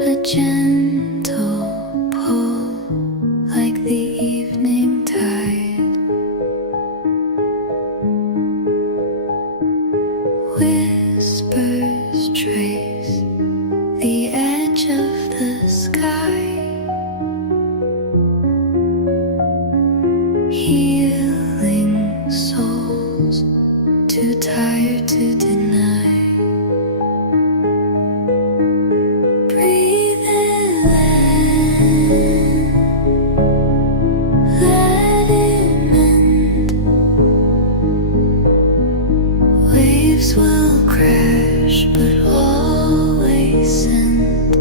a gentle pull like the evening tide, whispers trace the edge of the sky, healing souls too tired to deny. Will crash but always send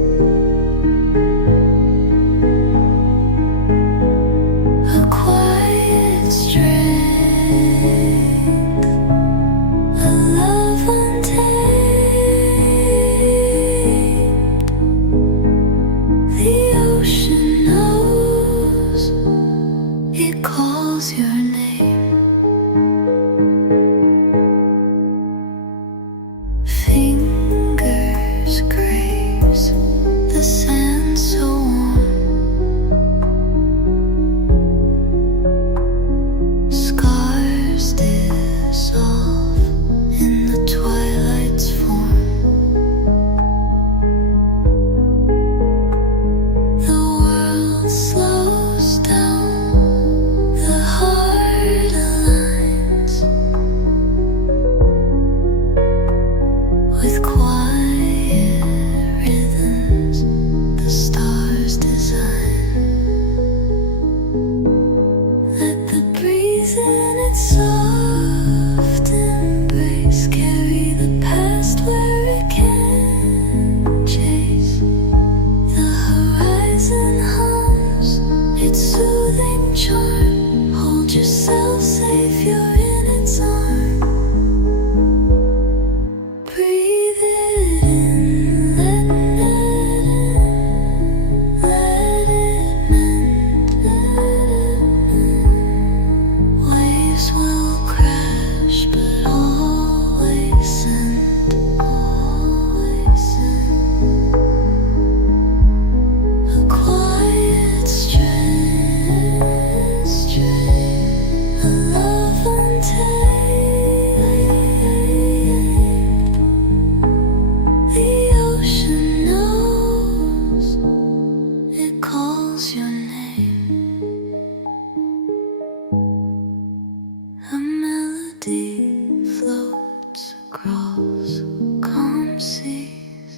a quiet strength, a love untamed. The ocean knows, it calls your name. Fingers graze the sand so warm, scars dissolve in the twilight's form. The world slows down, the heart aligns with quiet rhythms the stars design. Let the breeze in its soft embrace carry the past where it can chase. The horizon hums its soothing charm. Hold yourself safe, you're in its arms. Breathe it in, let it mend. Waves will crash, but always send a quiet strength, a love untamed. The ocean knows, it calls your name. A melody floats across calm seas,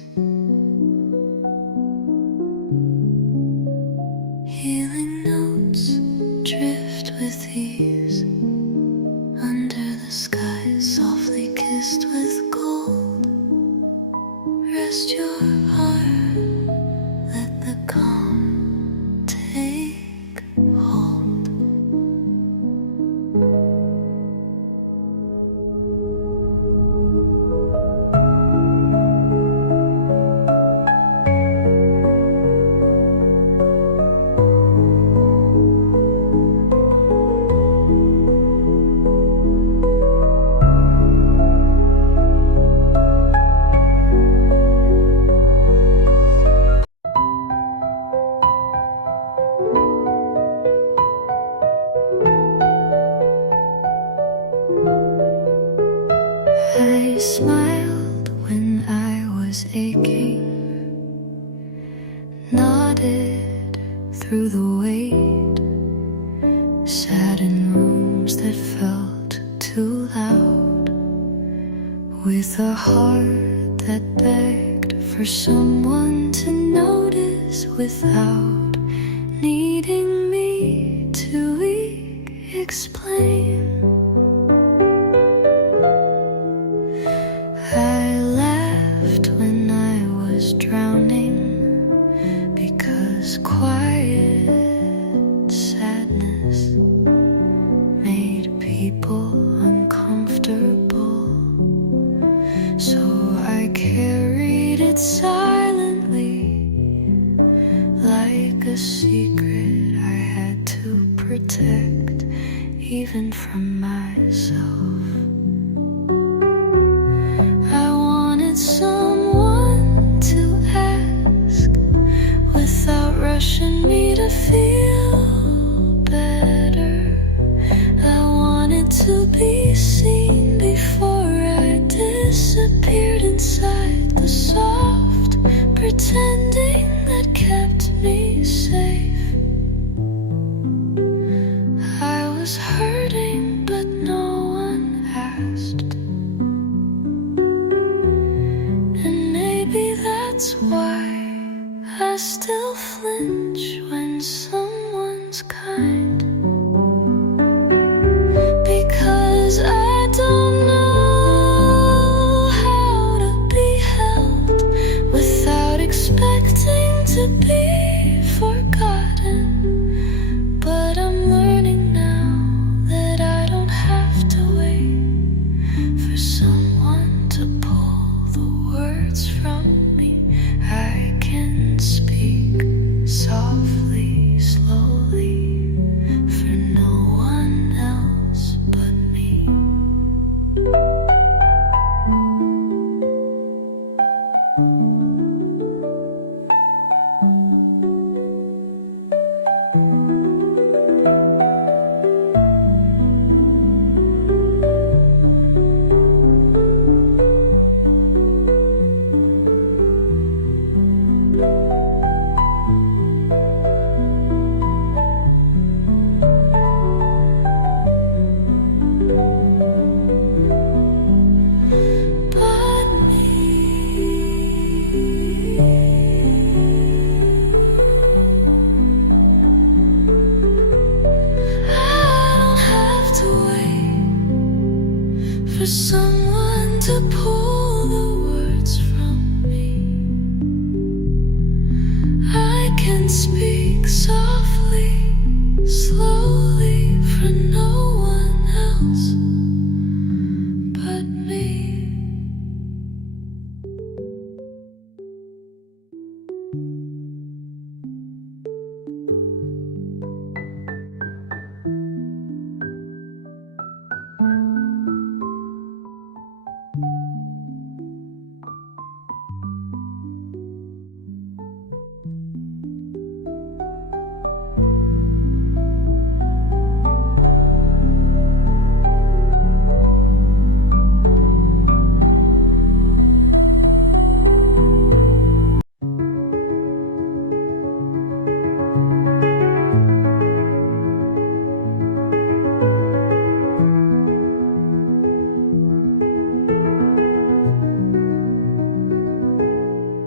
healing notes drift with ease under the sky, softly kissed with gold. Rest your heart, let the calm take hold. I smiled when I was aching, nodded through the weight, sat in rooms that felt too loud, with a heart that begged for someone to notice without needing me to explain. I laughed when I was drowning, because quiet sadness made people uncomfortable. So I carried it silently, like a secret I had to protect, even from myself. I wanted someone to ask pretending that kept me safe. I was hurting, but no one asked. And maybe that's why I still flinch when someone's kind. Because I don't know how to be held without expecting to be forgotten. But I'm learning now that I don't have to wait for someone to pull the words from me. I can speak softly, slowly, for no one else but me. For someone to pull the words from me, I can speak softly, slowly, for no one else but me.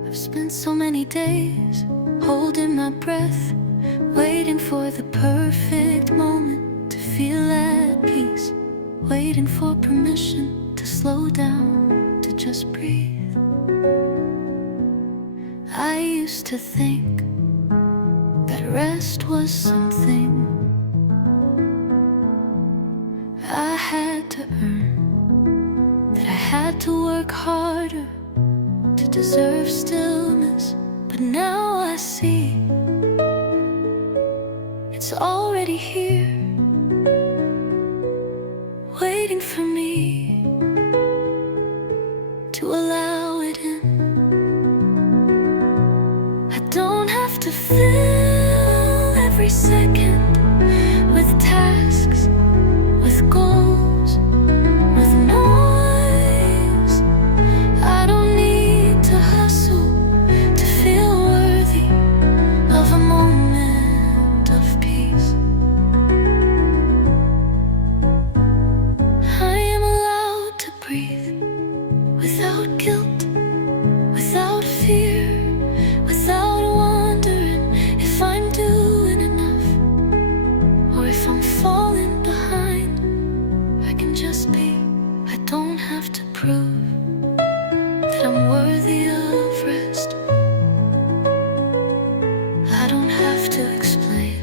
I've spent so many days holding my breath, waiting for the perfect moment to feel at peace, waiting for permission to slow down, to just breathe. I used to think that rest was something I had to earn, that I had to work harder to deserve stillness. But now I see it's already here, waiting for me to allow it in. I don't have to fill every second with tasks, with goals, with noise. I don't need to hustle to feel worthy of a moment of peace. I am allowed to breathe without guilt, without fear, without wondering if I'm doing enough or if I'm falling behind. I can just be. I don't have to prove that I'm worthy of rest. I don't have to explain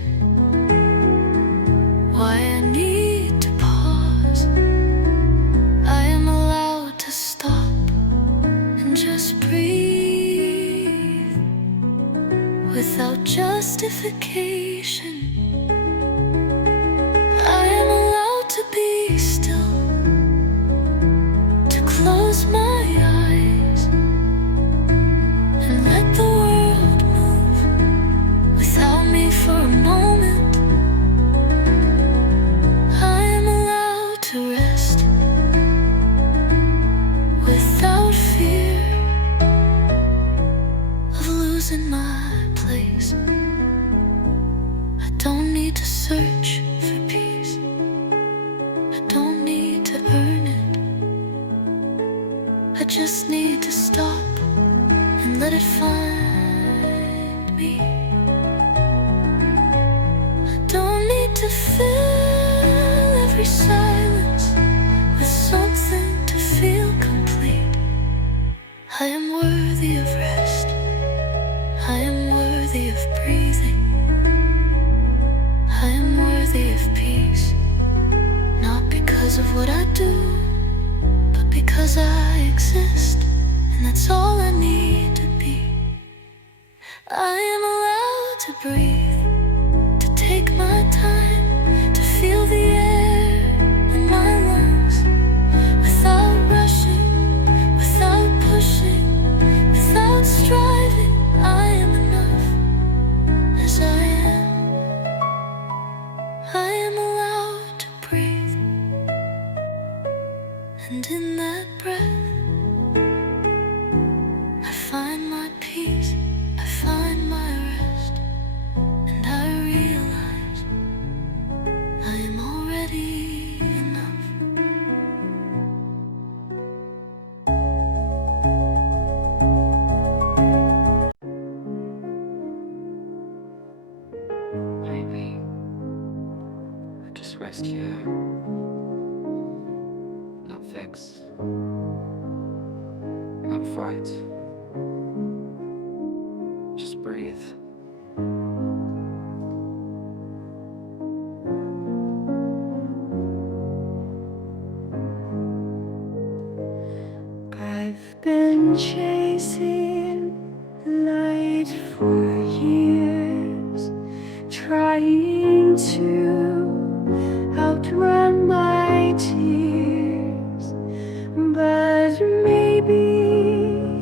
why I need to pause. I am allowed to stop and just breathe without justification. I am allowed to be still, to close my eyes and let the world move without me for a moment. I am allowed to rest without fear of losing in my place. I don't need to search for peace. I don't need to earn it. I just need to stop and let it find me. I don't need to fill every silence with something to feel complete. I am worthy of rest. I am worthy of breathing. I am worthy of peace. Not because of what I do, but because I exist. And that's all I need to be. I am allowed to breathe, to take my time, to feel the air in my lungs, without rushing, without pushing, without striving. I am enough as I am. I am allowed to breathe, and in that breath I find my peace, I find my rest, and I realize I am already enough. Maybe I just rest here, not fix, not fight, just breathe. I've been chasing light for years, trying to outrun my tears. But maybe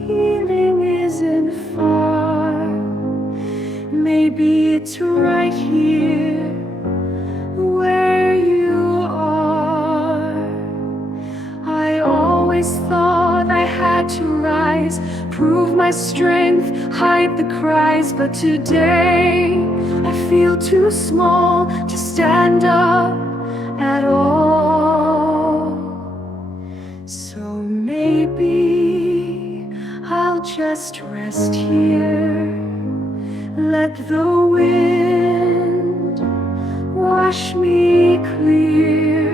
healing isn't far. Maybe it's right here where you are. I always thought I had to rise, prove my strength, hide the cries. But today I feel too small to stand up at all. So maybe I'll just rest here, let the wind wash me clear.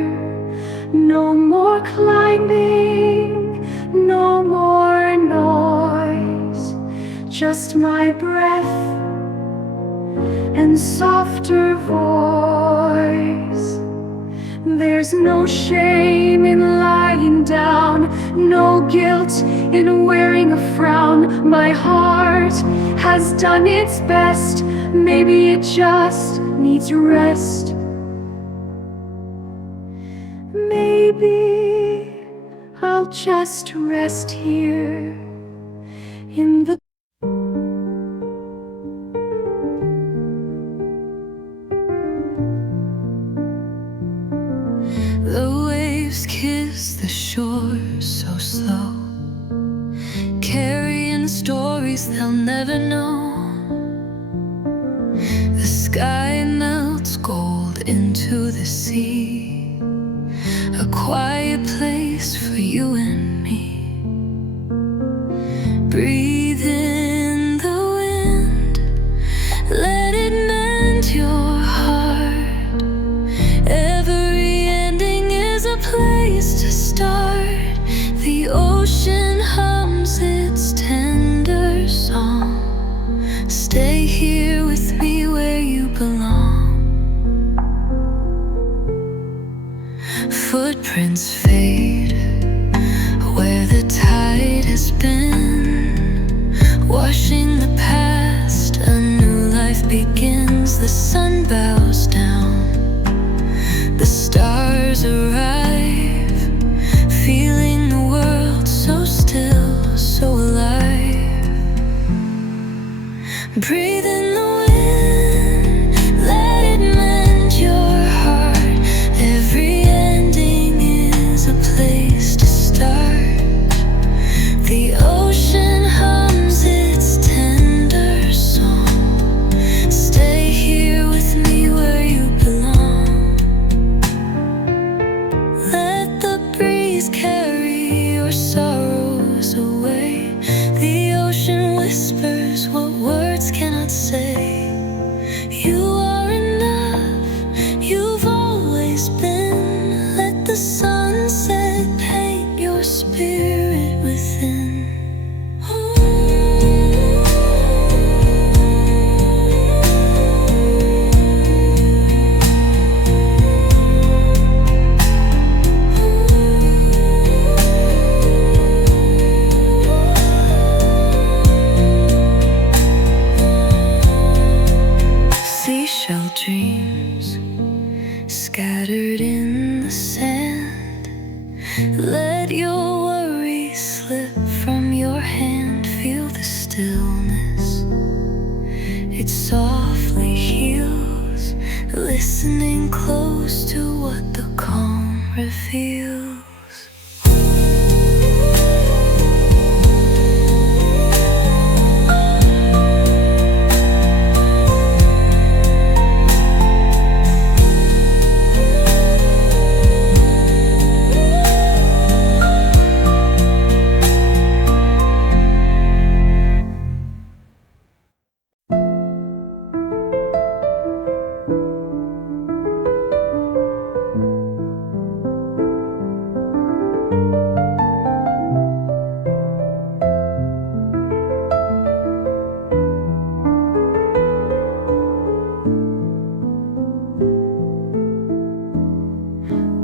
No more climbing, no more noise, just my breath and softer voice. There's no shame in lying down, no guilt in wearing a frown. My heart has done its best, maybe it just needs rest. Maybe I'll just rest here in the The waves kiss the shore so slow, carrying stories they'll never know. The sky melts gold into the sea, a quiet place for you and me. Breathe in the wind, let it mend your heart. Every ending is a place to start. The ocean hums its tender song. Stay here with me where you belong. Footprints fade where the tide has been, washing the past. A new life begins. The sun bows down, the stars arrive, feeling the world so still, so alive. Breathe in the wind, let it mend your heart. Every ending is a place to start. The ocean hums its tender cannot say. You are enough, you've always been. Let the sunset paint your spirit within. Seashell dreams scattered in the sand. Let your worries slip from your hand. Feel the stillness, it softly heals. Listening close to what the calm reveals.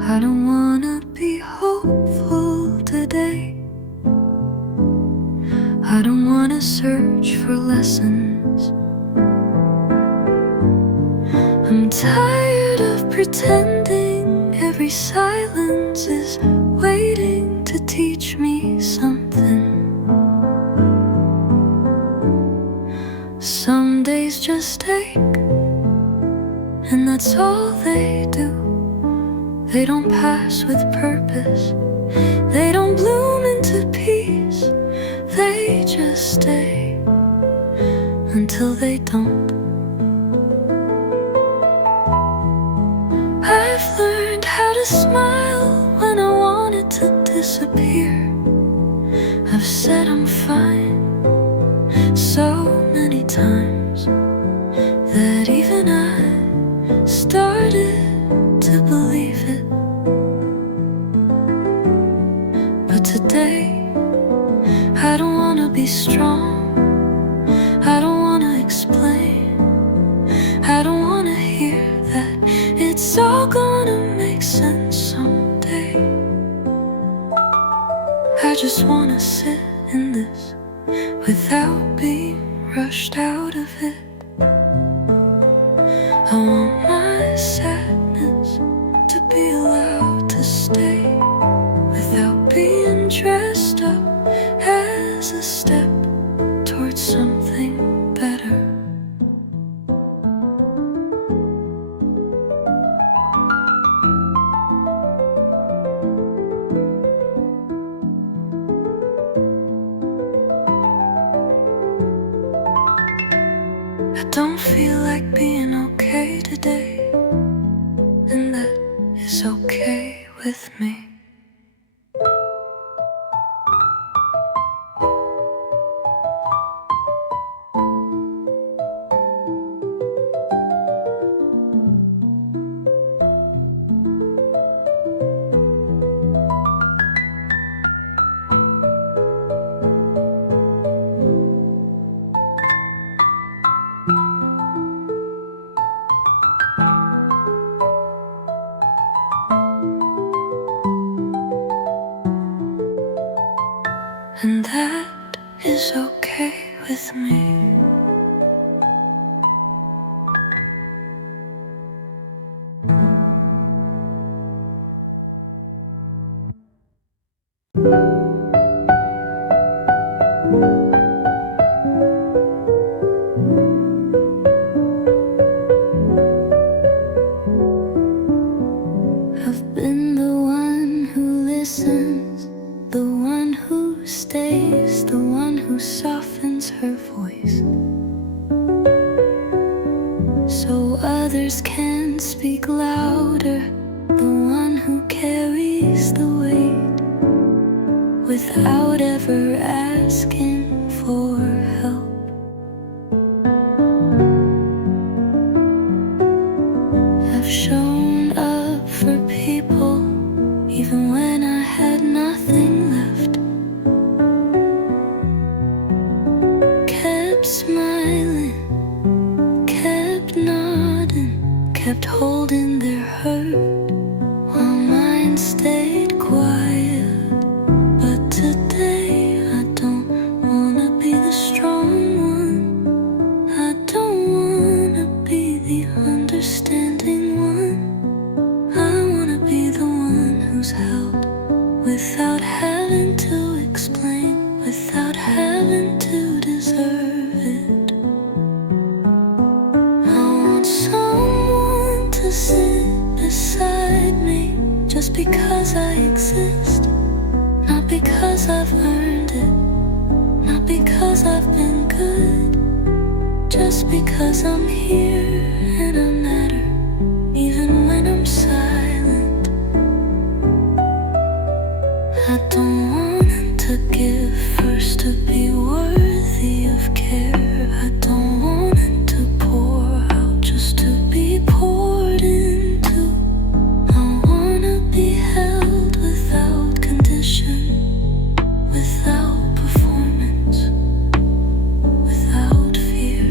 I don't wanna be hopeful today. I don't wanna search for lessons. I'm tired of pretending every silence is waiting to teach me something. Some days just ache, and that's all they do. They don't pass with purpose, they don't bloom into peace. They just stay until they don't. I've learned how to smile when I wanted to disappear. I've said I'm fine so many times that even I started to believe it. But today, I don't wanna be strong, I don't wanna explain, I don't wanna hear that it's all gonna make sense someday. I just wanna sit in this without being rushed out of it. I want my sadness to be allowed to stay without being dressed up as a step towards something better. I don't feel like being okay today, and that is okay with me. And that is okay with me. I've been the one who listens, the one who stays, the one who softens her voice, so others can speak louder, the one who carries the weight without ever asking for help. even when I had nothing left. Kept smiling, kept nodding, kept holding their hurt while mine stayed quiet. But today I don't wanna be the strong one. I don't wanna be the understanding one. I wanna be the one who's held without having to explain, without having to deserve it. I want someone to sit beside me just because I exist, not because I've earned it, not because I've been good, just because I'm here and I matter, even when I'm silent. I don't want to give first to be worthy of care. I don't want to pour out just to be poured into. I wanna be held without condition, without performance, without fear.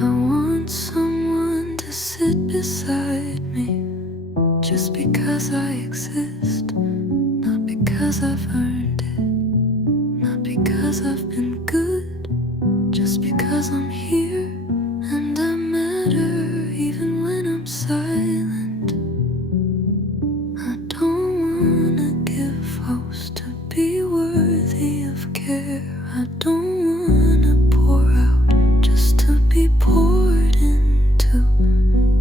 I want someone to sit beside me just because I exist, not because I've earned it, not because I've been good, just because I'm here and I matter even when I'm silent. I don't wanna give vows to be worthy of care. I don't wanna pour out just to be poured into.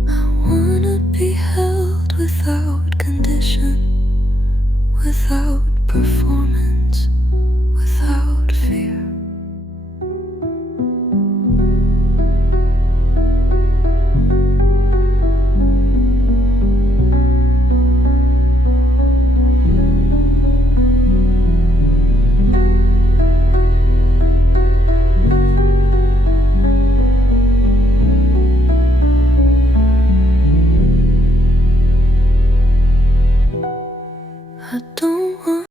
I wanna be held without condition, without performance, without fear. I don't want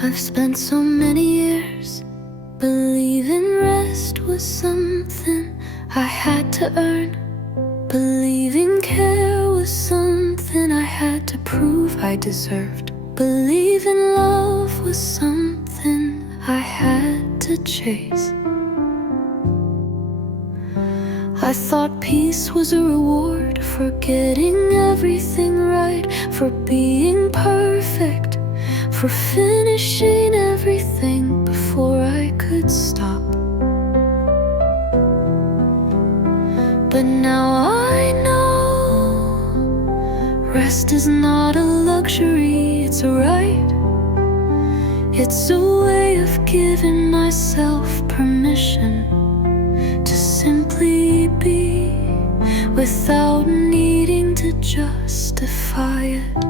I've spent so many years believing rest was something I had to earn, believing care was something I had to prove I deserved, believing love was something I had to chase. I thought peace was a reward for getting everything right, for being perfect, for finishing everything before I could stop. But now I know rest is not a luxury, it's a right. It's a way of giving myself permission to simply be without needing to justify it.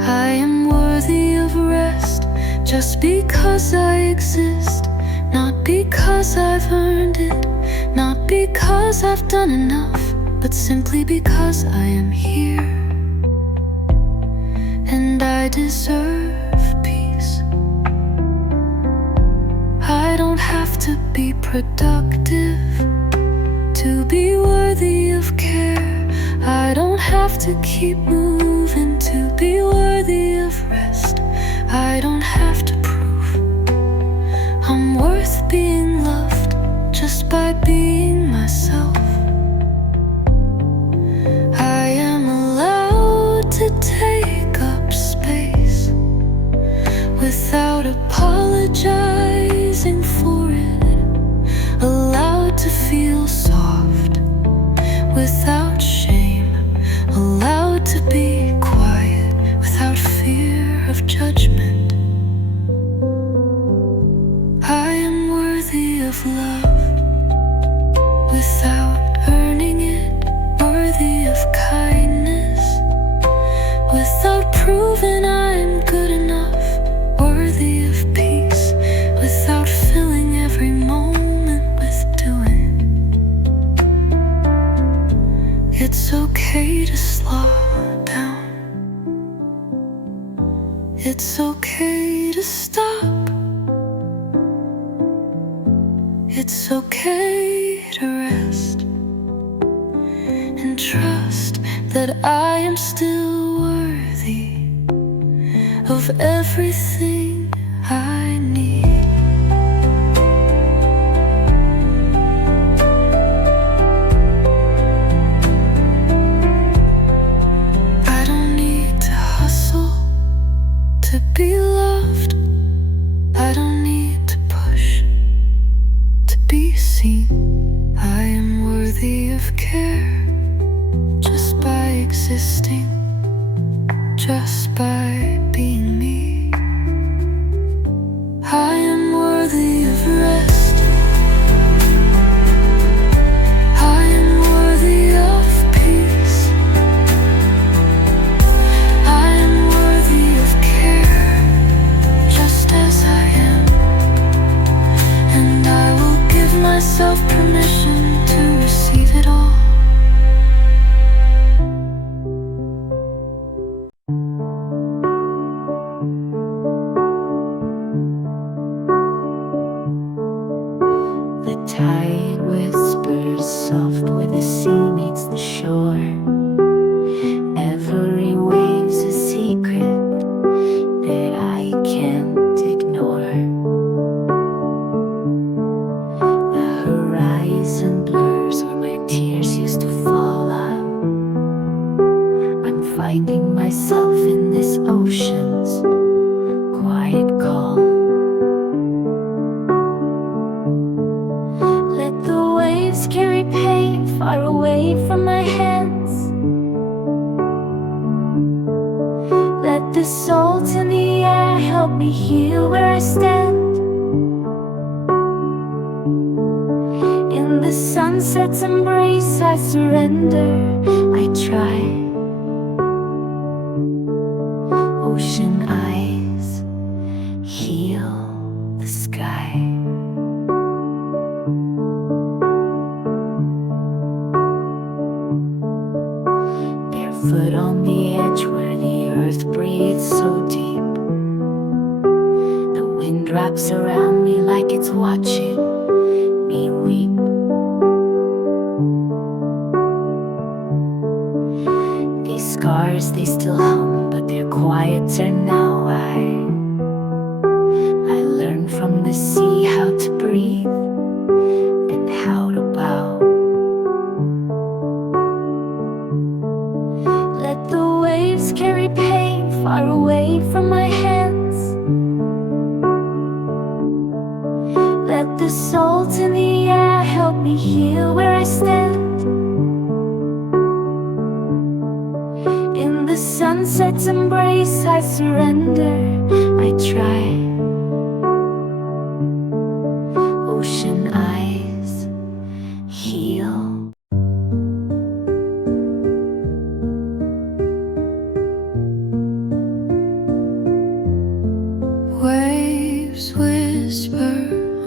I am worthy of rest just because I exist, not because I've earned it, not because I've done enough, but simply because I am here and I deserve peace. I don't have to be productive to be worthy of care. I don't have to keep moving to be worthy of rest. I don't have to prove I'm worth being loved just by being myself. I am allowed to take up space without apologizing for it. Allowed to feel soft without shame. Allowed to be quiet without fear of judgment. I am worthy of love without earning it. Worthy of kindness without proving I'm good enough. Worthy of peace without filling every moment with doing. It's okay to slow down. It's okay to stop. It's okay to rest and trust that I am still worthy of everything I need. I don't need to hustle to be loved. I don't need to push to be seen. I am worthy of care just by existing, just by being me. I am worthy of rest. I am worthy of peace. I am worthy of care just as I am. And I will give myself permission to receive it all. The tide whispers soft where the sea meets the shore. Every wave's a secret that I can't ignore. The horizon blurs where my tears used to fall out. I'm finding myself in this ocean's quiet call. Let the waves carry pain far away from my hands. Let the salt in the air help me heal where I stand. In the sunset's embrace I surrender, I try. Ocean eyes heal the sky. Barefoot on the edge where the earth breathes so deep. The wind wraps around me like it's watching me weep. These scars, they still hum, but they're quieter now. I learned from the sea how to breathe and how to bow. Let the waves carry pain far away from my hands. Let the salt in the air help me heal where I stand. In the sunset's embrace I surrender, I try. Ocean eyes heal. Waves whisper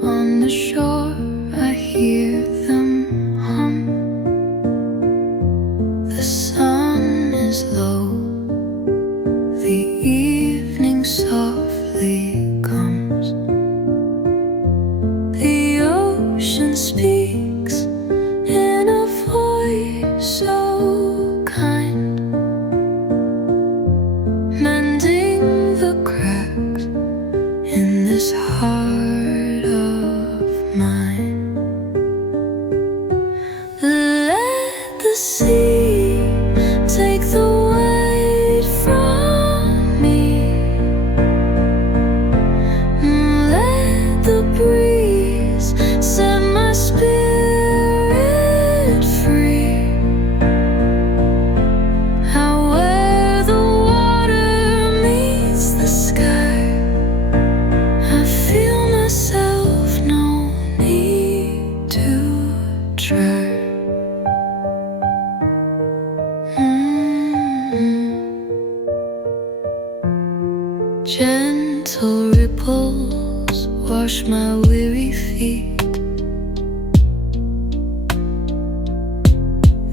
on the shore, I hear them hum. The sun is low, the evening softly comes. The ocean speaks in a voice so mine. Let the sea take the weight from me. Let the breeze set my spirit free. How where the water meets the sky, I feel myself, no need to try. Gentle ripples wash my weary feet.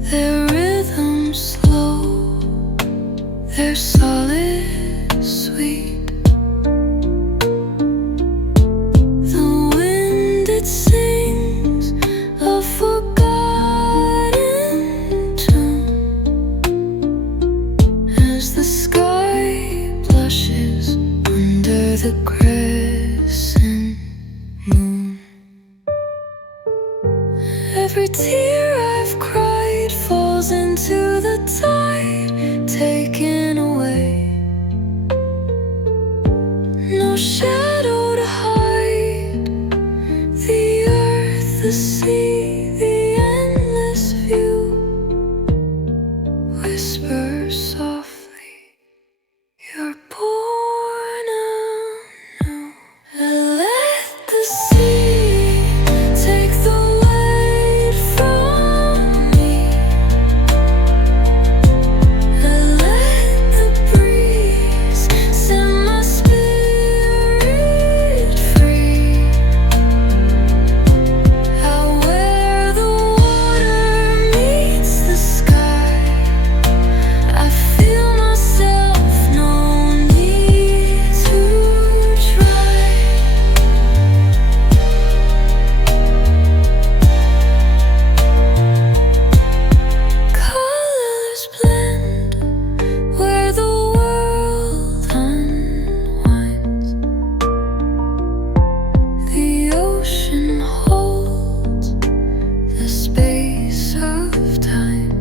Their rhythm slow, their solid sweet. The wind it sings a forgotten tune as the sky blushes under the crescent moon. Every tear I've cried falls into the tide, taken away. No shadow to hide. The earth, the sea, the endless view whisper softly, you're born anew. Let the sea take the weight from me. Let the breeze set my spirit free. Out where the water meets the sky, I feel myself, no need to try. Colors blend where the world unwinds. The ocean holds the space of time.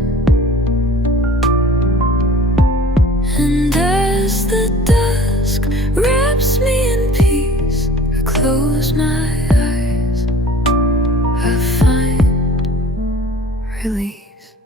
And as the dusk wraps me in peace, I close my eyes, I find release.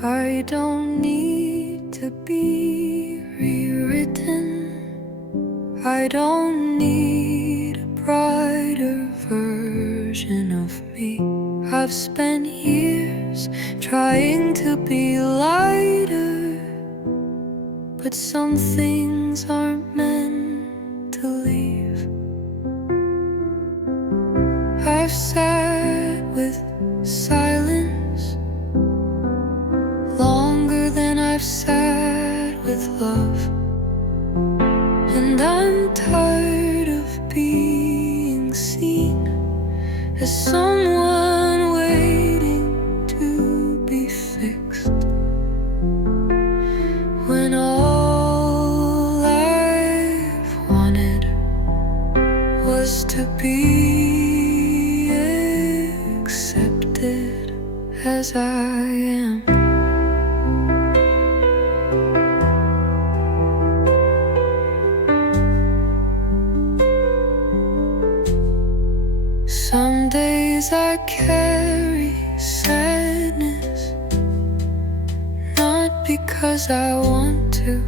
I don't need to be rewritten. I don't need a brighter version of me. I've spent years trying to be lighter, but some things aren't meant to leave. I've sat with silence longer than I've sat with love, and I'm tired of being seen as someone waiting to be fixed, when all I've wanted was to be accepted as I am. Some days I carry sadness, not because I want to,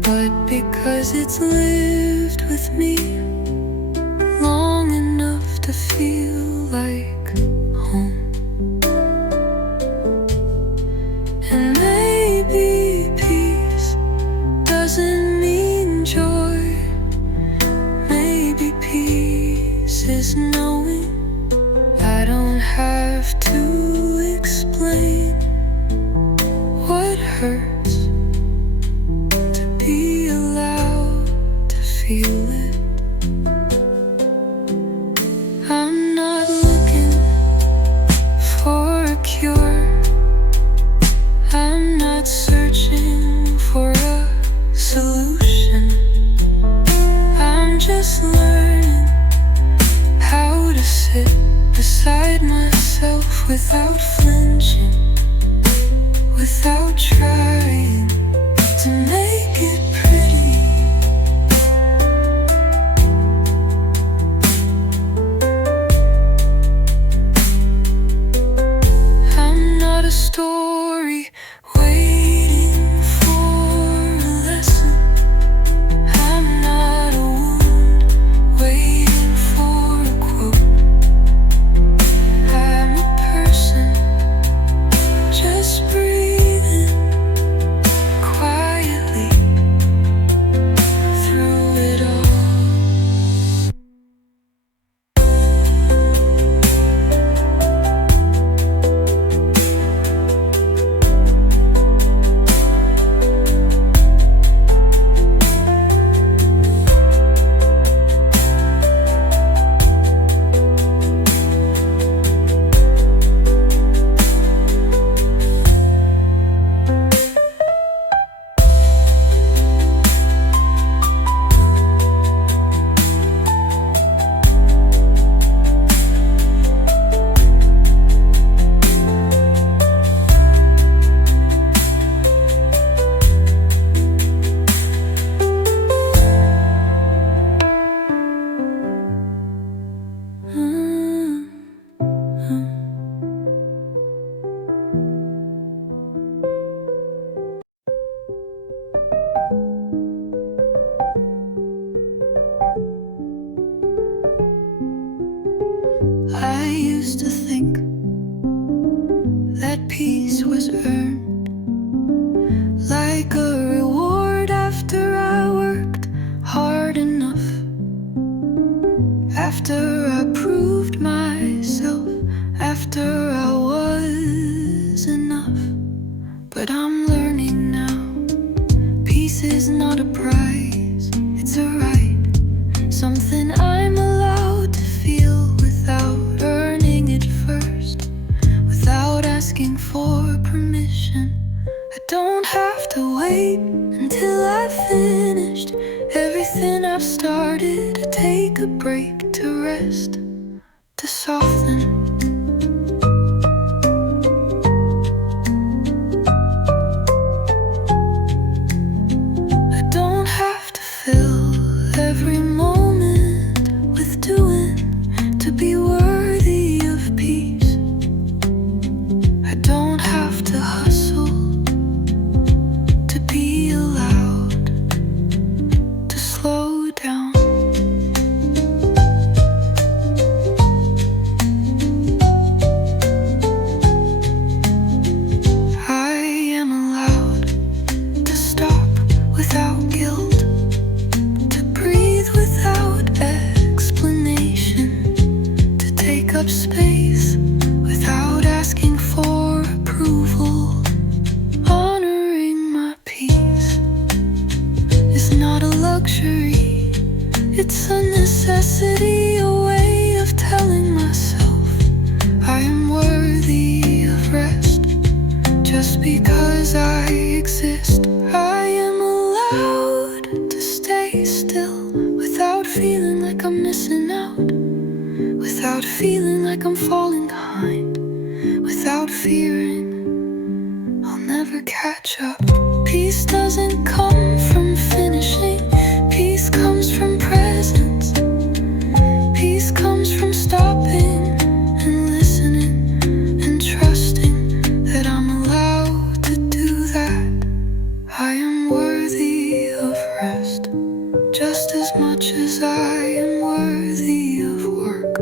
but because it's lived with me long enough to feel like home. without flinching, without trying to make it pretty. I'm not a story waiting for a lesson. I'm not a wound waiting for a quote. I'm a person just breathing quietly through it all. I used to think that peace was earned, like a reward after I worked hard enough, after I proved myself, after I was enough. But I'm learning now, peace is not a prize, it's a right, something I'm allowed to feel without earning it first, without asking for permission. I don't have to wait until I've finished everything I've started, to take a break, to rest, to soften. I don't have to fill every moment with doing to be worthy of peace. I don't have to hustle to be allowed to slow down. I am allowed to stop without guilt, to breathe without explanation, to take up space without asking for approval. Honoring my peace is not a luxury, it's a necessity, a way of telling myself I am worthy of rest. Just because I exist, I am allowed to stay still without feeling like I'm missing out, without feeling like I'm falling behind, without fearing I'll never catch up. Peace doesn't come from finishing, peace comes from presence, peace comes from stopping and listening and trusting that I'm allowed to do that. I am worthy of rest, just as much as I am worthy of work.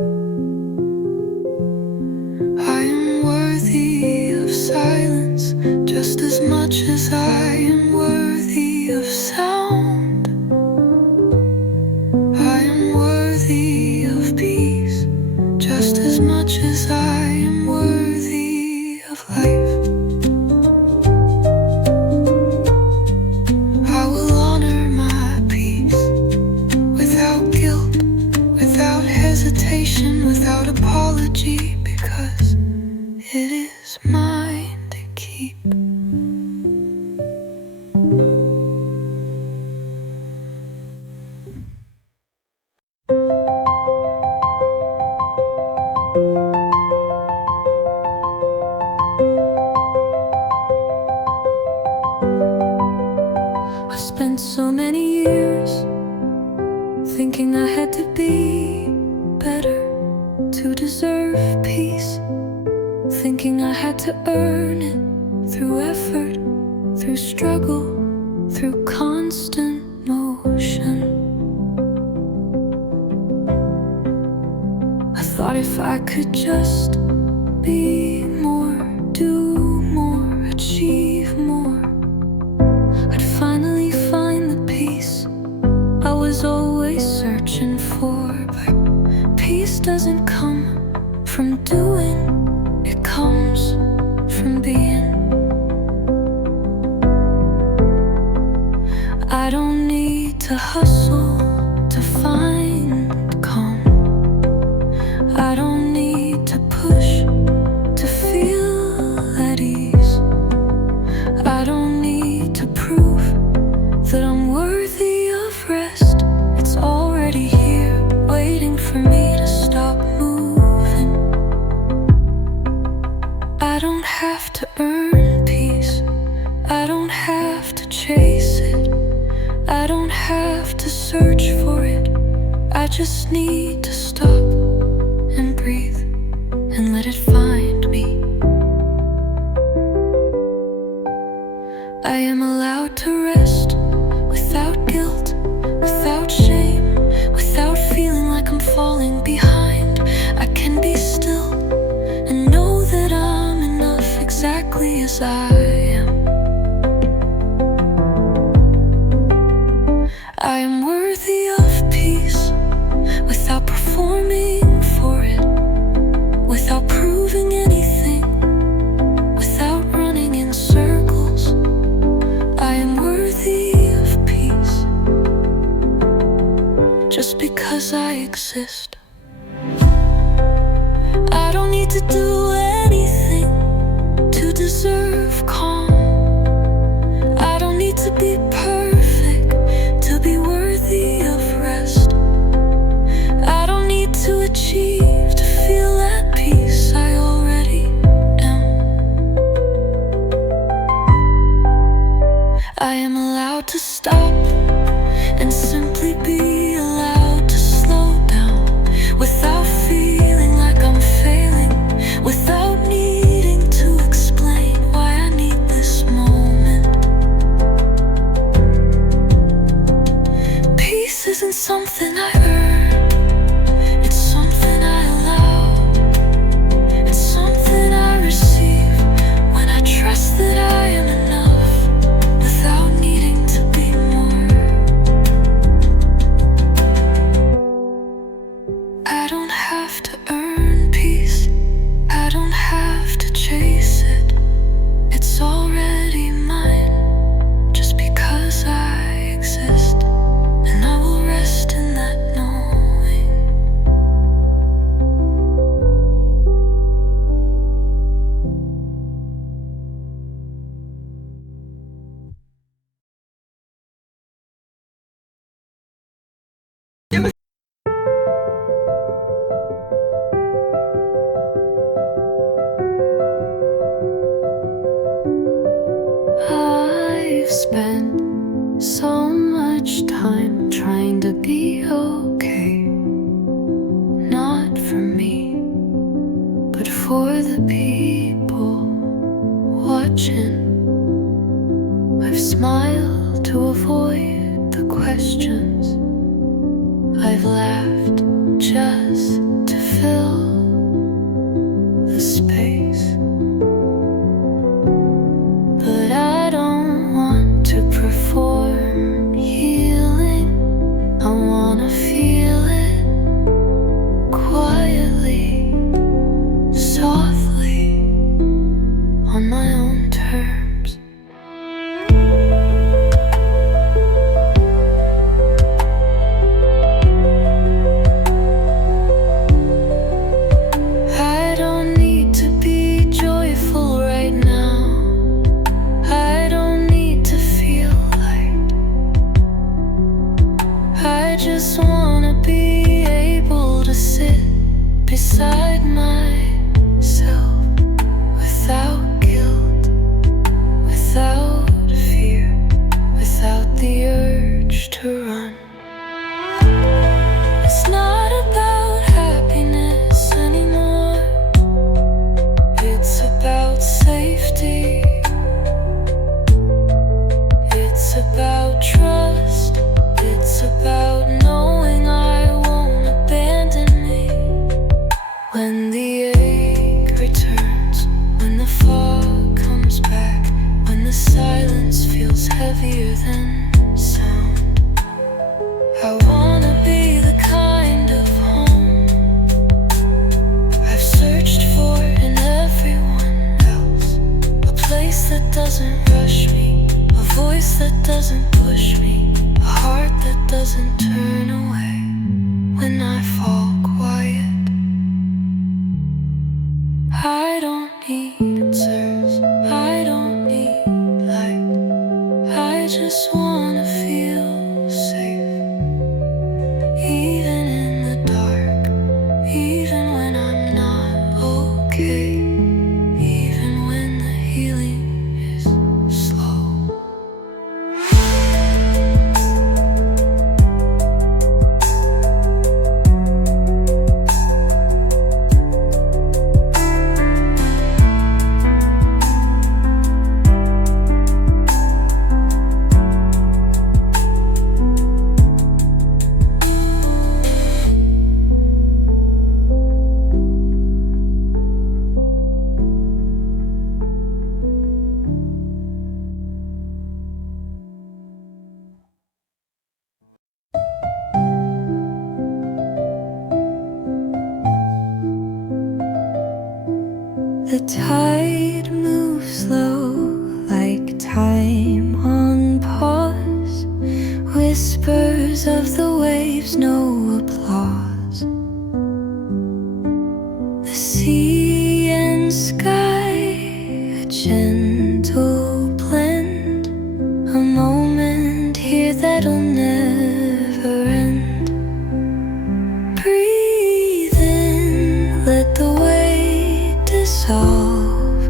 I am worthy of silence, just as much as I am worthy of sound. I am worthy of peace, just as much as I am worthy of life. I will honor my peace without guilt, without hesitation, without apology, because it is mine to keep. I had to earn it through effort, through struggle, through constant motion. I thought if I could just be more, do more, achieve more, I'd finally find the peace I was always searching for. But peace doesn't come from doing, it comes from being. I don't need to hustle to find calm. I don't need to push to feel at ease. I don't need to prove that I'm worthy of rest. It's already here, waiting for me to stop moving. I don't have to earn peace, I don't have to chase it, I don't have to search for it. I just need to stop and breathe and let it find me. I am allowed to rest without guilt, without shame, without feeling like I'm falling behind. I can be still and know that I'm enough exactly as I am. I am worthy of peace without performing for it, without proving anything, without running in circles. I am worthy of peace just because I exist. I don't need to do anything to deserve calm. I don't need to be perfect to be worthy of rest. I don't need to achieve to feel at peace. I already am. I am allowed to stop and simply be allowed to slow down without feeling like I'm failing, without needing to explain why I need this moment. Peace isn't something I earn, it's something I allow, it's something I receive when I trust that I am enough without needing to be more. I don't have to earn peace, I don't have to chase it, it's already mine just because I exist. And I will rest in that knowing. I've spent so much time trying to be okay, not for me, but for the people watching. I've smiled to avoid the questions, I've laughed just to fill the space. But I don't want to perform healing, I wanna feel it quietly, softly, on my own terms. heavier than sound. I wanna be the kind of home I've searched for in everyone else. A place that doesn't rush me, a voice that doesn't push me, a heart that doesn't turn away when I fall quiet. I don't need answers, I don't need light. I just wanna feel safe, even in the dark, even when I'm not okay, even when the healing is slow. The tide moves slow, like time on pause. Whispers of the waves, no applause. The sea and sky, a gentle blend. A moment here that'll never end. Breathe in, let the weight dissolve.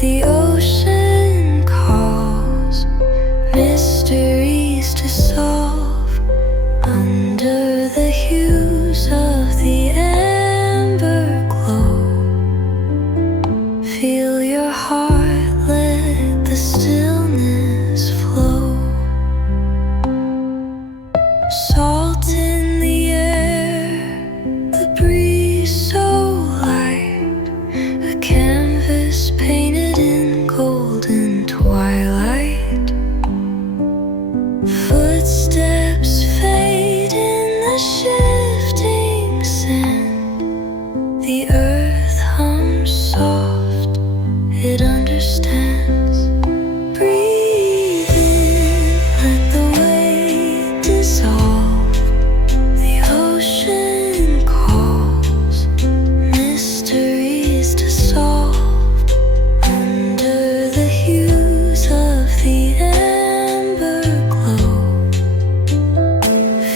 The ocean calls, mysteries to solve. Under the hues of the amber glow, feel your heart, let the stillness flow. Salt in the air, the breeze so light. A canvas painted in golden twilight. Footsteps fade in the shifting sand. The earth hums soft, it understands. Breathe in, let the weight dissolve. The ocean calls, mysteries to solve. Under the hues of the amber glow,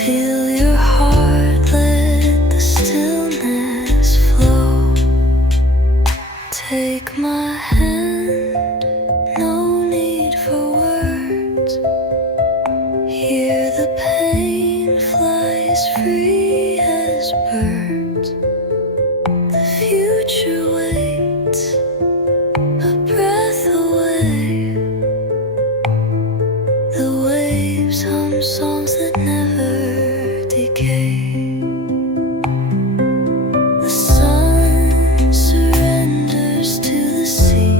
feel your heart, let the stillness flow. Take my hand, no need for words. Hear the pain flies free as birds. The future waits, a breath away. The waves hum songs that never decay. The sun surrenders to the sea.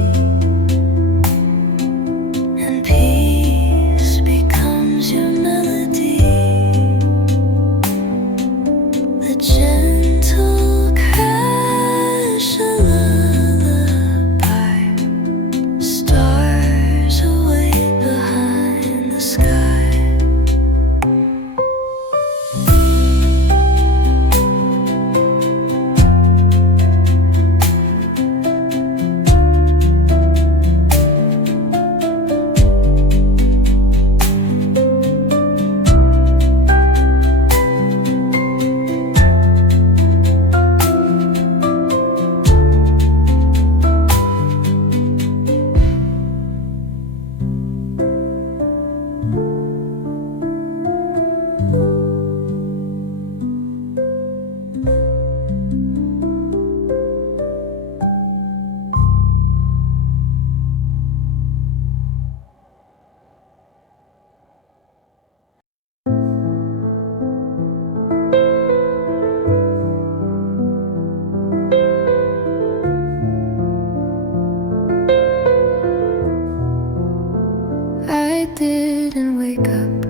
didn't wake up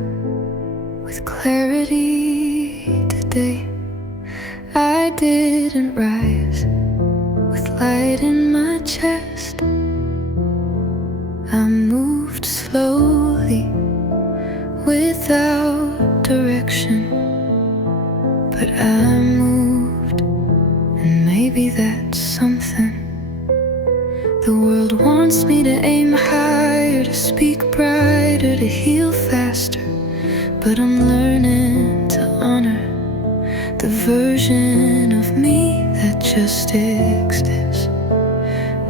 with clarity today. I didn't rise with light in my chest. I moved slowly without direction, but I moved, and maybe that's something. The world wants me to aim higher, to speak brighter, to heal faster, but I'm learning to honor the version of me that just exists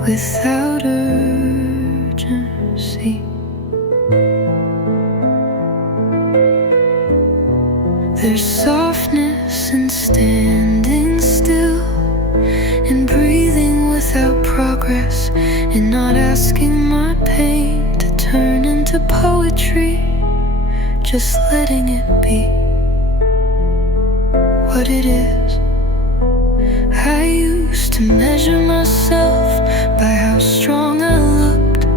without urgency. There's softness in standing still, in breathing without progress, in not asking my pain to turn into poetry, just letting it be what it is. I used to measure myself by how strong I looked,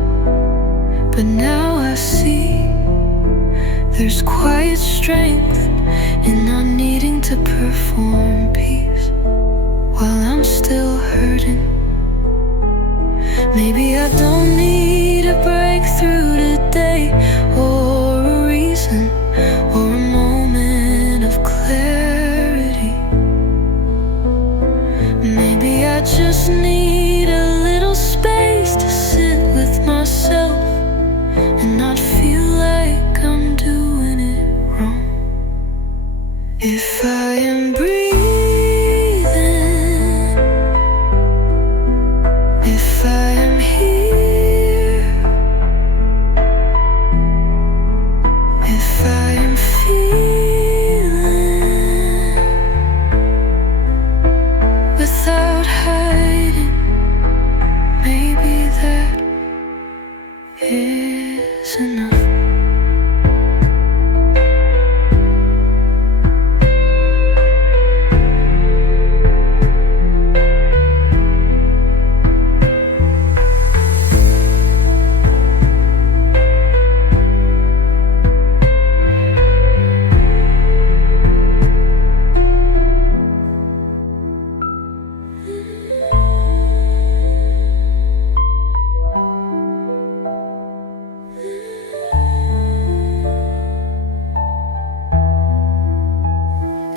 but now I see there's quiet strength in not needing to perform peace while I'm still hurting. Maybe I don't need a breakthrough today, or a reason, or a moment of clarity. Maybe I just need a little space to sit with myself and not feel like I'm doing it wrong. If I am breathing, if I am here, if I am feeling without hiding, maybe that is enough.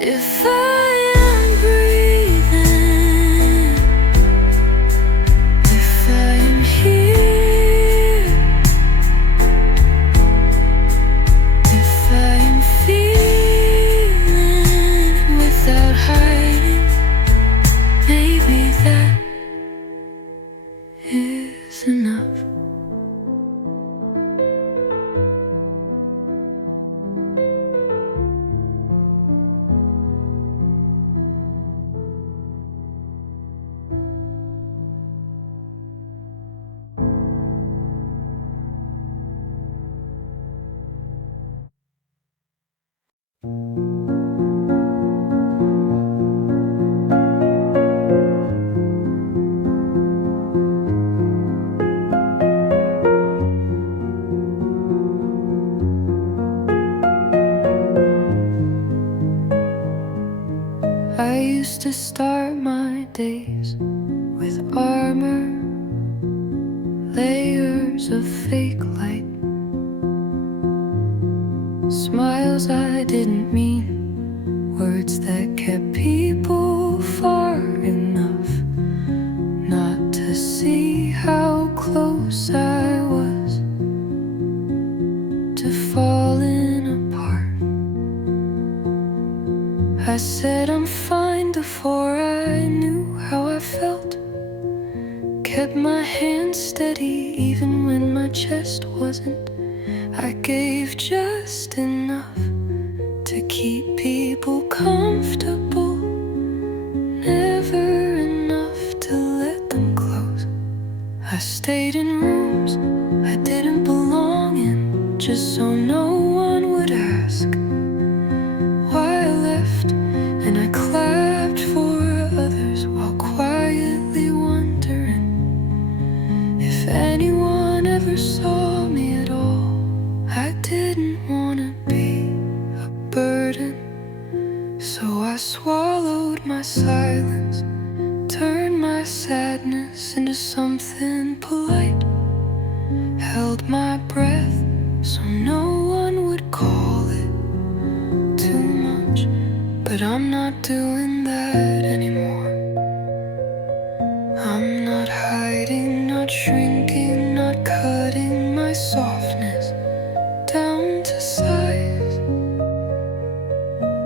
If I am breathing, if I am here, if I am feeling without hiding, maybe that is enough. I used to start my days with armor, layers of fake light, smiles I didn't mean, words that kept people far enough not to see how close I was to falling apart. I said I'm fine before I knew how I felt, kept my hand steady even when my chest wasn't. I gave just enough to keep people comfortable, never enough to let them close. I stayed in rooms I didn't belong in, just so no one would ask why I left, and I clapped for others while quietly wondering if anyone ever saw me at all. I didn't wanna be a burden, so I swallowed my silence, turned my sadness into something polite, held my breath so no one would call it too much. But I'm not doing that anymore. I'm not hiding, not shrinking, not cutting my softness down to size,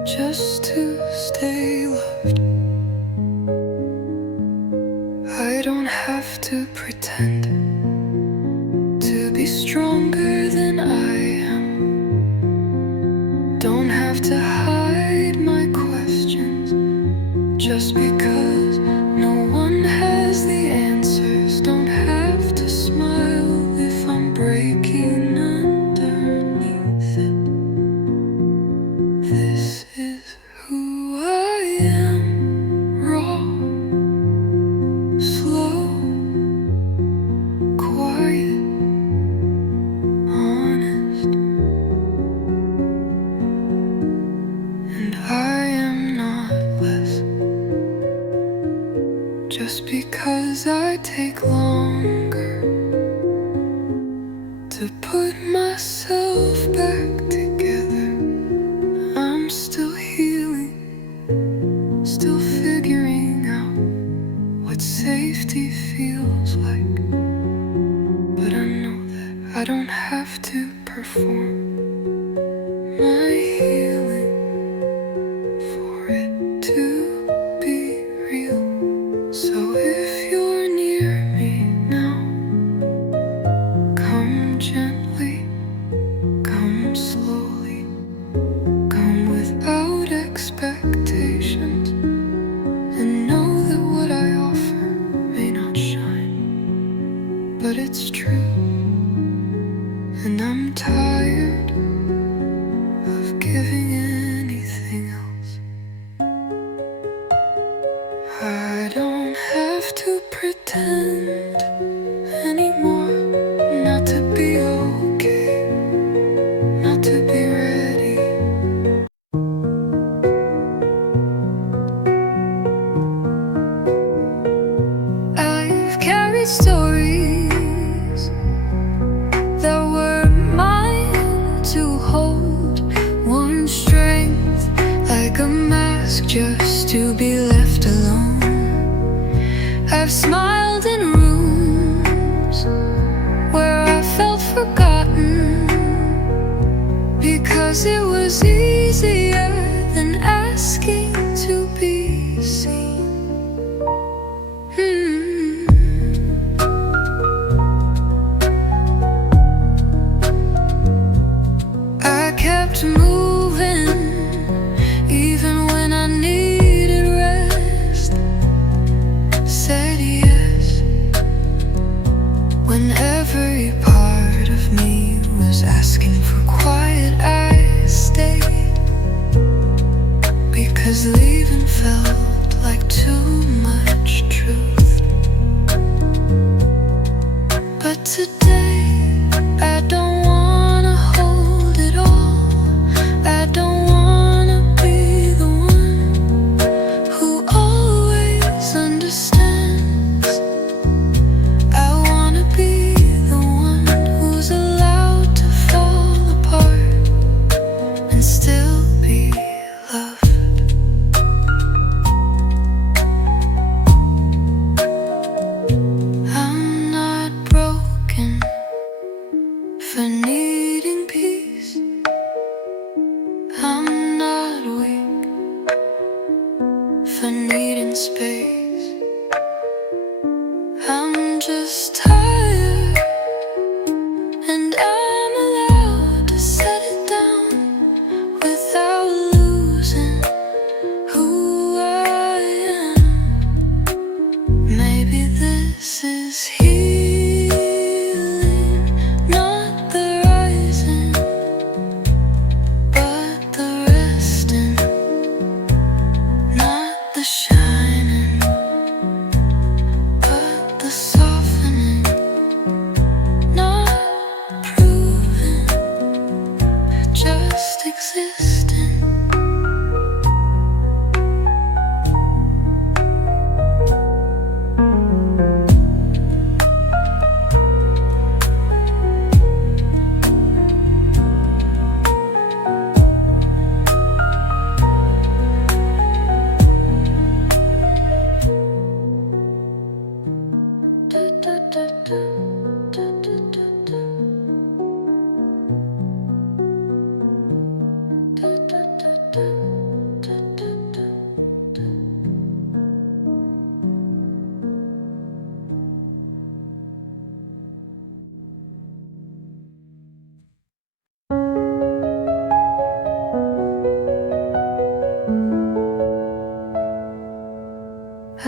just to stay loved. I don't have to pretend to be stronger than I am. Don't have to hide my questions just because no one has the answers. Don't have to smile if I'm breaking underneath it. This is who I am. Raw, slow, quiet, honest. And I am not less just because I take longer to put myself back together. I'm still healing, still figuring out what safety feels like. But I know that I don't have to perform my healing for it to be real. So if you're near me now, come gently, come slowly, come without expectations, and know that what I offer may not shine, but it's true. And I'm tired of giving anything else. I don't have to pretend anymore not to be okay, not to be ready. I've carried stories that were mine to hold, one strength like a mask just to be left alone. I've smiled in rooms where I felt forgotten, because it was easier than asking to be seen. I kept moving even when I needed rest, said yes when every part of me was asking for quiet. I stayed because leaving felt like too much truth. But today I don't wanna hold it all. I don't wanna be the one who always understands. I wanna be the one who's allowed to fall apart and still be loved. I'm not broken,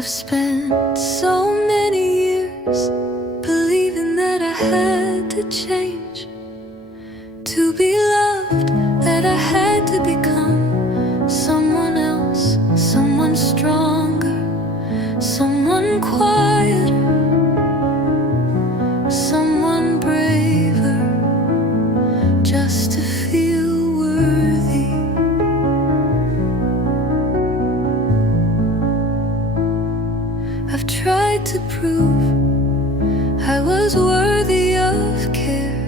I've spent so many years believing that I had to change to be loved, that I had to become someone else, someone stronger, someone quieter, someone braver, just to feel worthy. I've tried to prove I was worthy of care,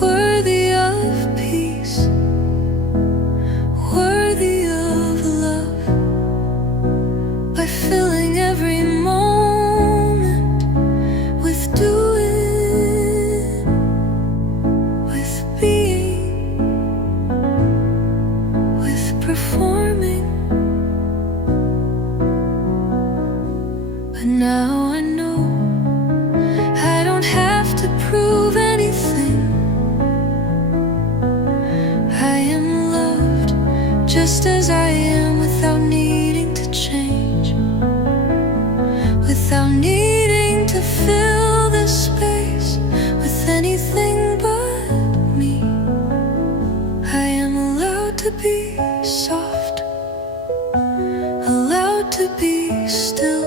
worthy of peace, worthy of love, by filling every moment with doing, with being, with performing. But now I know I don't have to prove anything. I am loved just as I am, without needing to change, without needing to fill the space with anything but me. I am allowed to be soft, allowed to be still,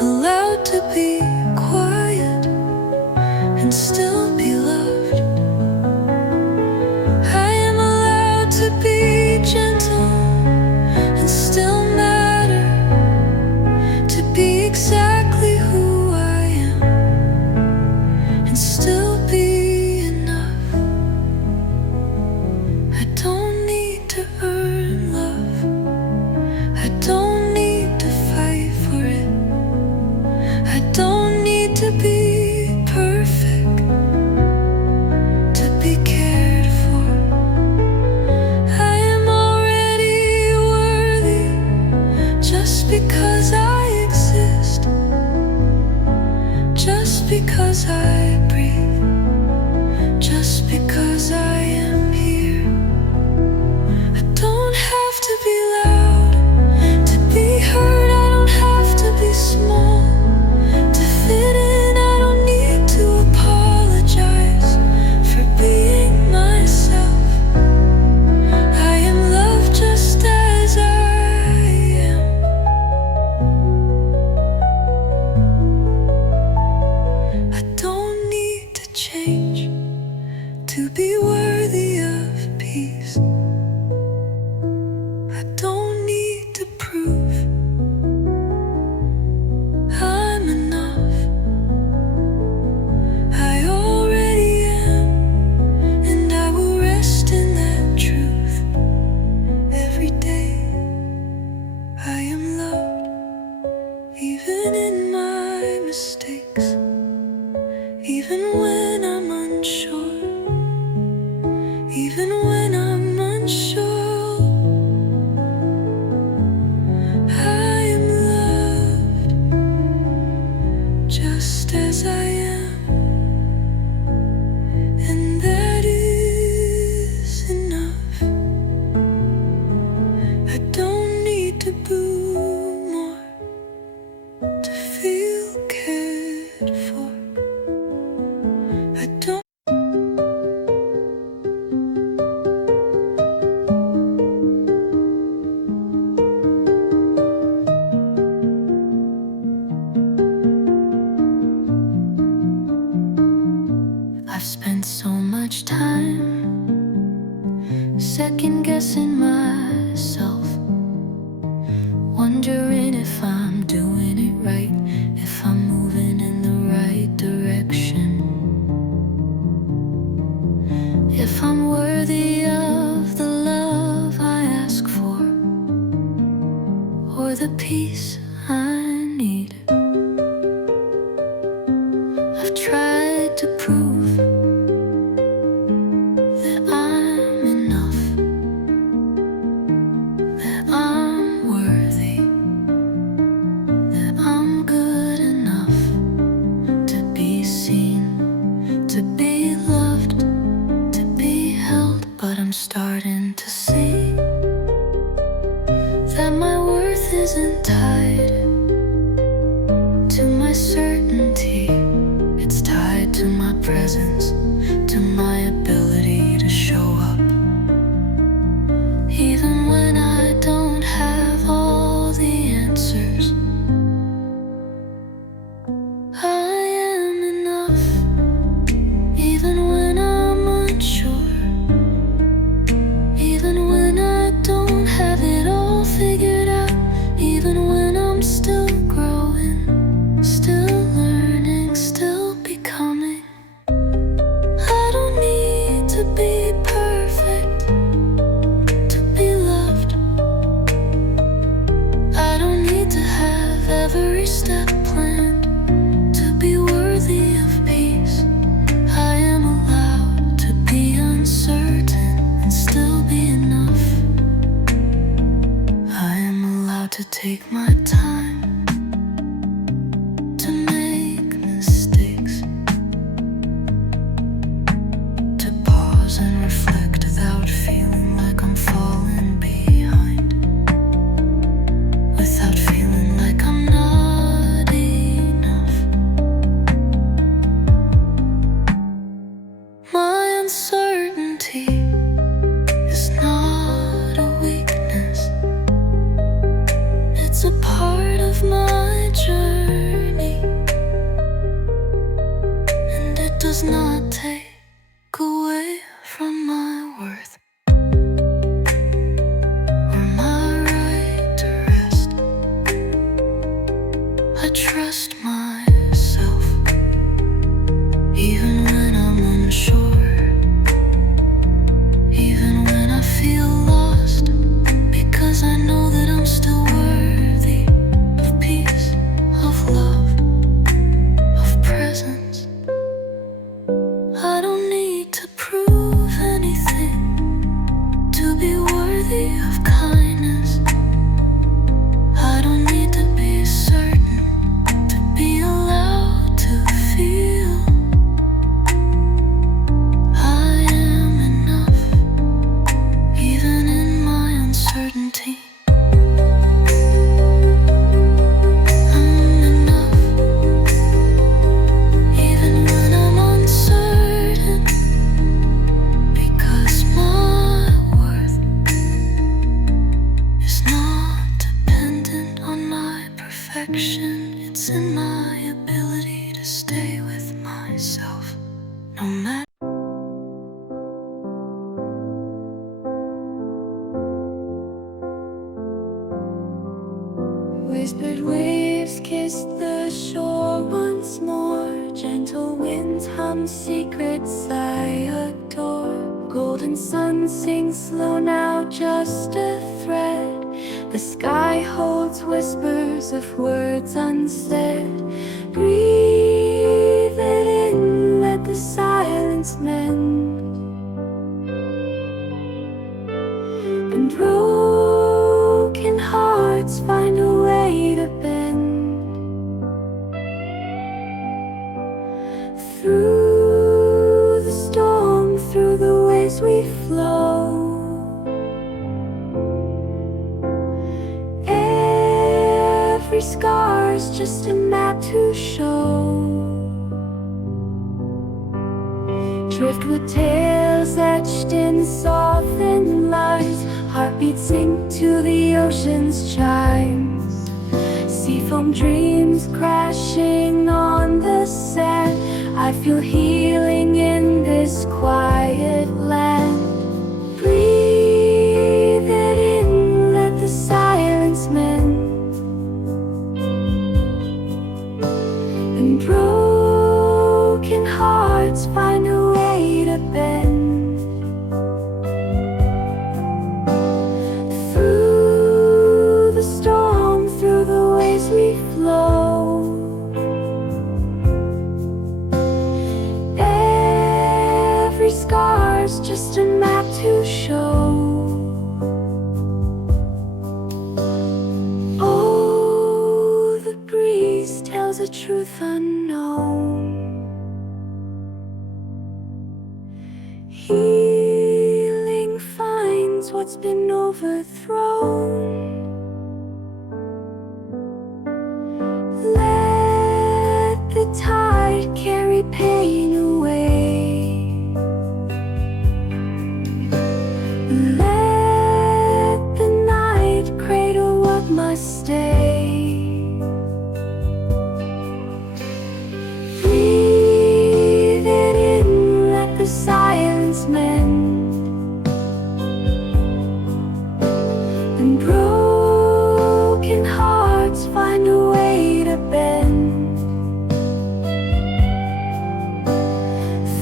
allowed to be quiet and still be loved. I am allowed to be gentle and still matter, to be exactly who I am and still be enough. I don't need to earn love, I don't need to fight for it, I don't need to be perfect to be cared for. I am already worthy just because I exist, just because I breathe, just because I am here. I don't have to be loud to be heard, I don't have to be small to fit in, I don't need to apologize for being myself. I am loved just as I am. I don't need to change to be worthy of peace. I don't need to prove I'm enough. I already am, and I will rest in that truth every day. I am loved, even in my mistakes, even when I'm unsure, even when I'm unsure. I am loved just as I am, and that is enough. I don't need to do more to feel cared for. I don't. I've spent so much time second guessing myself, wondering if I'm doing it right, if I'm moving in the right direction, if I'm worthy of the love I ask for, or the peace I need. I've tried to prove that I'm enough, that I'm worthy, that I'm good enough to be seen, to be loved, to be held. But I'm starting to see that my worth does not take away from my worth or my right to rest. I trust myself even when I'm unsure, even when I feel lost, because I know that I'm still worthy of peace, of love, of presence. I don't need to prove anything to be worthy of kindness. I don't need to be certain to be allowed to feel. I am enough, even in my uncertainty. I'm enough, even when I'm uncertain, because my worth is not dependent on my perfection. It's in my ability to stay with myself, no matter. Whispered waves kiss the shore once more. Gentle winds hum secrets I adore. Golden sun sings slow now, just a thread. The sky holds whispers of words unsaid. Breathe it in, let the silence mend. And broken hearts find a way to bend. Through the storm, through the waves we flow. Every scar's just a map to show. Driftwood tales etched in softened lines. Heartbeats sink to the ocean's chimes. Seafoam dreams crashing on the sand. I feel healing in this quiet land. Breathe it in, let the silence mend. And broken hearts find a way to bend. Through the storm, through the waves we flow. Every scar's just a map to show. Oh, the breeze tells a truth unknown. Healing finds what's been overthrown. Let the tide carry pain away. Let the night cradle what must stay. Breathe it in, let the silence mend. And broken hearts find a way to bend.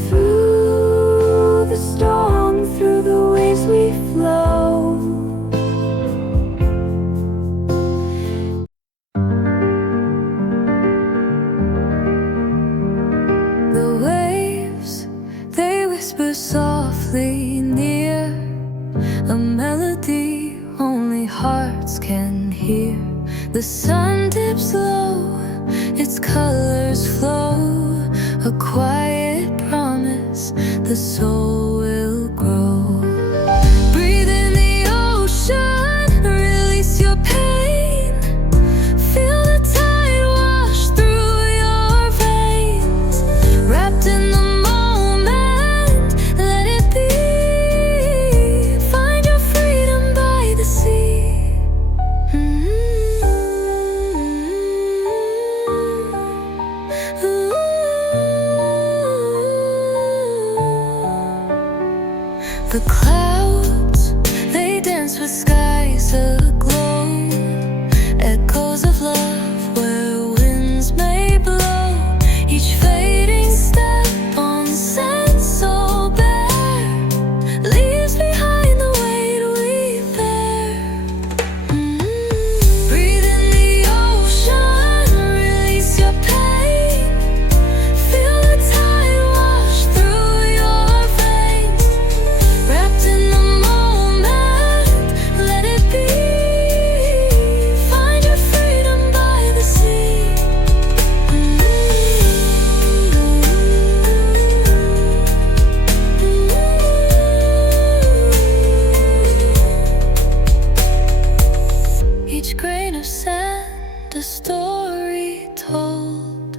Through the storm, through the waves we flow. The waves, they whisper softly near, a melody only hearts can hear. The sun dips low, its colors flow, a quiet promise the soul will grow. Breathe in the ocean, release your pain. Feel the tide wash through your veins. Wrapped in the moment, let it be. Find your freedom by the sea. Ooh. The clouds, they dance with skies aglow, echoes of love where winds may blow. Each fading step on sand so bare leaves behind the weight we bear. Breathe in the ocean, release your pain. Feel the tide wash through your veins. Wrapped in the moment, let it be. Find your freedom by the sea. Each grain of sand, a story told.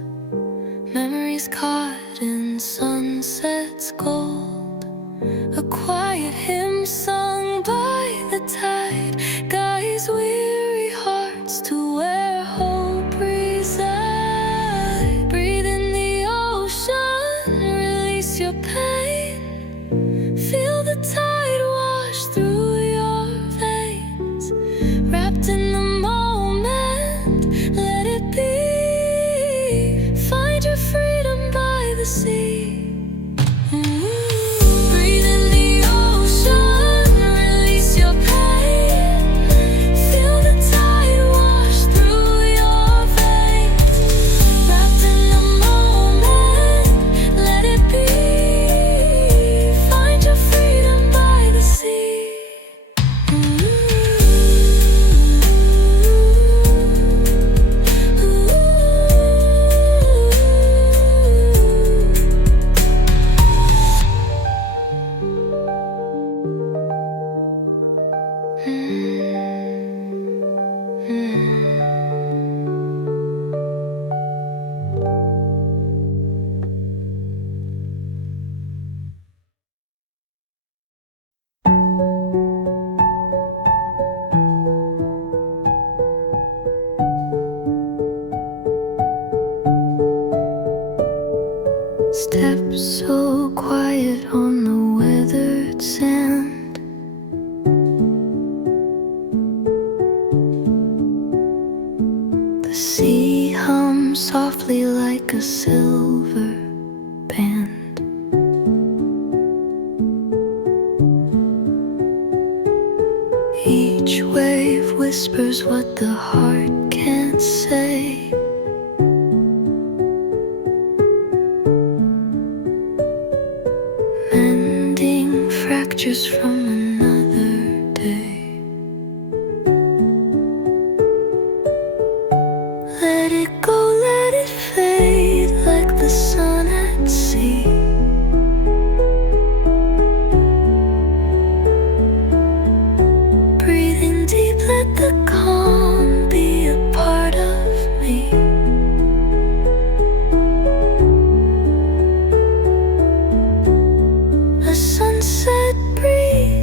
Memories caught in sunset's gold. A quiet hymn sung by the tide guides weary hearts to where hope resides. Breathe in the ocean, release your pain. Feel the tide wash through your veins. Wrapped in the moment, let it be. Find your freedom by the sea. Breathe in the ocean, release your pain. Feel the tide wash through your veins. Wrapped in the moment, let it be. Find your freedom by the sea. Steps so quiet on the weathered sand. The sea hums softly like a silver band. Each wave whispers what the heart can't say. Mending fractures from another day. Let it go, let it fade like the sun at sea. Breathing deep, let the calm be a part of me. A sunset breeze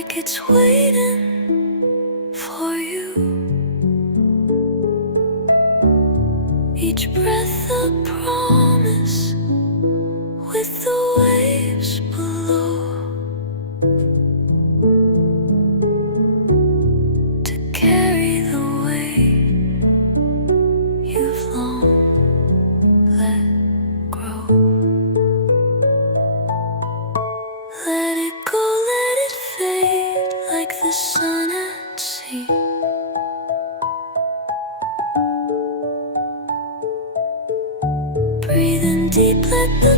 like it's waiting for you. Each breath a promise with the waves below, to carry the weight you've long let grow. Let it go, let it fade like the sun at sea. Breathe in deep, let the